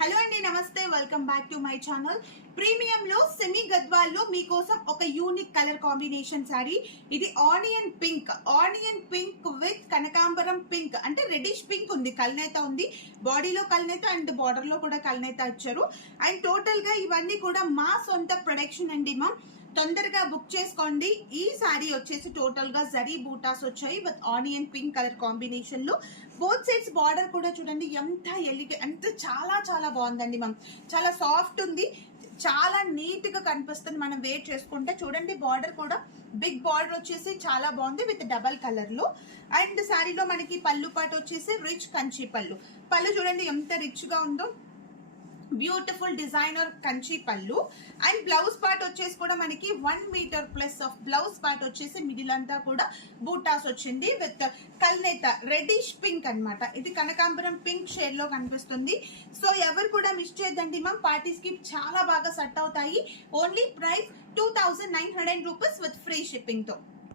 Hello అండి, నమస్తే. Welcome back to my channel. Premium లో సెమీ గద్వాల్లో మీకోసం ఒక యూనిక్ కలర్ కాంబినేషన్ సారీ. ఇది ఆనియన్ పింక్ విత్ కనకాంబరం పింక్, అంటే రెడ్డిష్ పింక్ ఉంది. కల్నేత ఉంది, బాడీలో కల్నేత అండ్ బార్డర్ లో కూడా కల్నేత ఇచ్చారు. అండ్ టోటల్ గా ఇవన్నీ కూడా మా సొంత ప్రొడక్షన్ అండి. మా తొందరగా బుక్ చేసుకోండి. ఈ సారీ వచ్చేసి టోటల్ గా జరీ బూటాస్ వచ్చాయి with onion pink colour combination లో. బోత్ సైడ్స్ బార్డర్ కూడా చూడండి ఎంత అంటే చాలా చాలా బాగుందండి. మ్యామ్ చాలా సాఫ్ట్ ఉంది, చాలా నీట్ గా కనిపిస్తుంది మనం వేర్ చేసుకుంటే. చూడండి బార్డర్ కూడా బిగ్ బార్డర్ వచ్చేసి చాలా బాగుంది విత్ డబల్ కలర్ లో. అండ్ సారీలో మనకి పళ్ళు పాటు వచ్చేసి రిచ్ కంచి పళ్ళు చూడండి ఎంత రిచ్ గా ఉందో. బ్యూటిఫుల్ డిజైనర్ కంచి పళ్ళు. అండ్ బ్లౌజ్ పార్ట్ వచ్చేసి కూడా మనకి 1 metre plus of blouse part వచ్చేసి మిడిల్ అంతా కూడా బూటాస్ వచ్చింది విత్ కల్నేత రెడ్డిష్ పింక్ అన్నమాట. ఇది కనకాంబరం పింక్ షేడ్ లో కనిపిస్తుంది. సో ఎవరు కూడా మిస్ చేయొద్దండి మ్యామ్, పార్టీస్ కి చాలా బాగా సెట్ అవుతాయి. Only price 2900 rupees with free shipping తో.